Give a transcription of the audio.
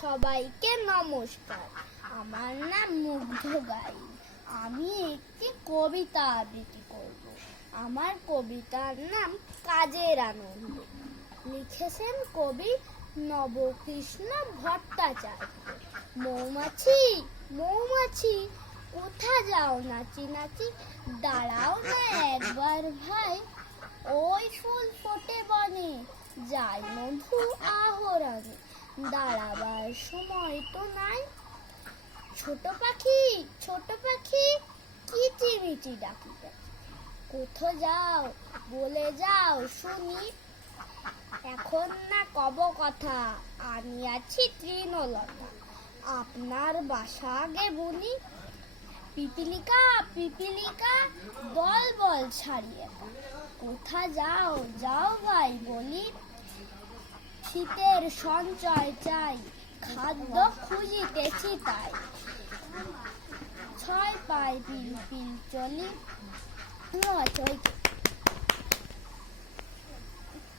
সবাইকে নমস্কার। আমার নাম মুগ্ধ গাই। আমি একটি কবিতা আবৃত্তি করব। আমার কবিতার নাম কাজের আনন্দ। লিখেছেন কবি নবকৃষ্ণ ভট্টাচার্য। মৌমাছি মৌমাছি কোথা যাও নাচি নাচি, দাঁড়াও না একবার ভাই, ওই ফুল ফোটে বনে, যাই মধু আহরণে, দাঁড়াবার সময় তো নাই। ছোট পাখি কিচিমিচি ডাকি ডাকি, কোথা যাও বলে যাও শুনি, এখন না কব কথা, আমি আছি তৃণলতা, আপনার বাসা আগে বুনি। পিপিলিকা দল বল ছাড়িয়ে, কোথা যাও যাও ভাই বলি, শীতের সঞ্চয় চাই, খাদ্য খুঁজিতেছি তাই, ছয় পায় পিল পিল চলি।